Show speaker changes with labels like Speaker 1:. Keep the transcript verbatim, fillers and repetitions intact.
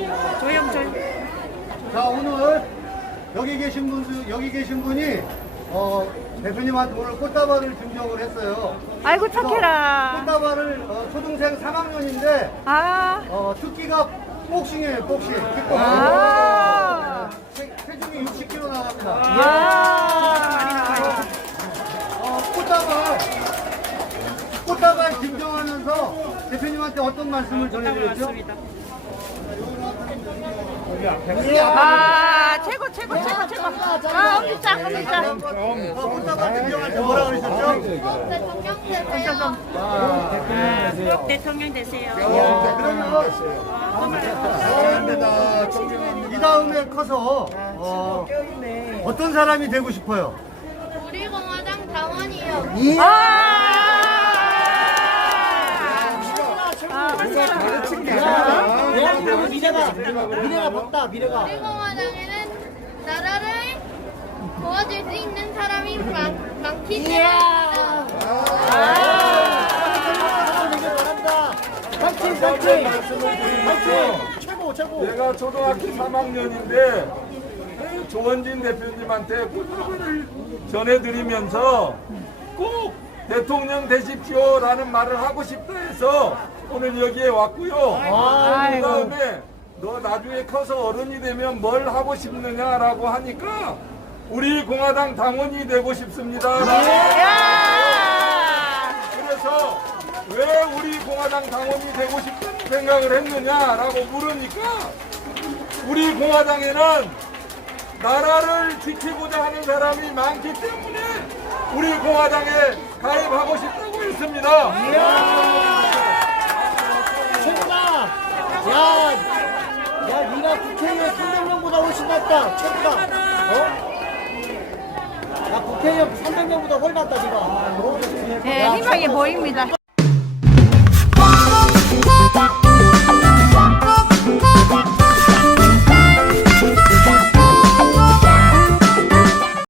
Speaker 1: 조용 조용.
Speaker 2: 자, 오늘 여기 계신 분, 여기 계신 분이 어, 대표님한테 오늘 꽃다발을 증정을 했어요.
Speaker 1: 아이고
Speaker 2: 그래서
Speaker 1: 착해라.
Speaker 2: 꽃다발을 어, 초등생 삼 학년인데
Speaker 1: 아.
Speaker 2: 어, 특기가 복싱이에요, 복싱. 킥복싱.
Speaker 1: 아.
Speaker 2: 체- 체중이 육십 킬로그램 나갑니다.
Speaker 1: 아.
Speaker 2: 어, 꽃다발, 꽃다발 증정하면서 대표님한테 어떤 말씀을 전해드렸죠?
Speaker 1: 아 최고 최고 최고 최고. 아 엄지짱 엄지짱.
Speaker 2: 어, 꽃다발 증정할 때 뭐라 그러셨죠?
Speaker 1: 꼭 대통령 되세요.
Speaker 2: 그러면 이 다음에 커서 어, 어떤 사람이 되고 싶어요?
Speaker 3: 우리 공화당 당원이요.
Speaker 4: 대한민국 미래가 미래가 밝다 미래가.
Speaker 3: 우리 공화당에는 나라를 도와줄 수 있는 사람이 많, 많기 때문에
Speaker 4: 파이팅 파이팅 파이팅 최고 최고.
Speaker 5: 내가 초등학교 삼 학년인데 조원진 대표님한테 꽃다발을 전해드리면서 꼭 대통령 되십시오라는 말을 하고 싶다 해서 오늘 여기에 왔고요. 그 다음에 너 나중에 커서 어른이 되면 뭘 하고 싶느냐라고 하니까 우리 공화당 당원이 되고 싶습니다. 그래서 왜 우리 공화당 당원이 되고 싶다는 생각을 했느냐라고 물으니까 우리 공화당에는 나라를 지키고자 하는 사람이 많기 때문에 우리 공화당에 가입하고 싶다고 했습니다.
Speaker 4: 최고다. 야, 야, 네가 국회의원 삼백 명보다 훨씬 낫다. 최고다. 어? 야, 국회의원 삼백 명보다 훨씬 낫다, 네가.
Speaker 1: 네 희망이 보입니다.
Speaker 6: Bye.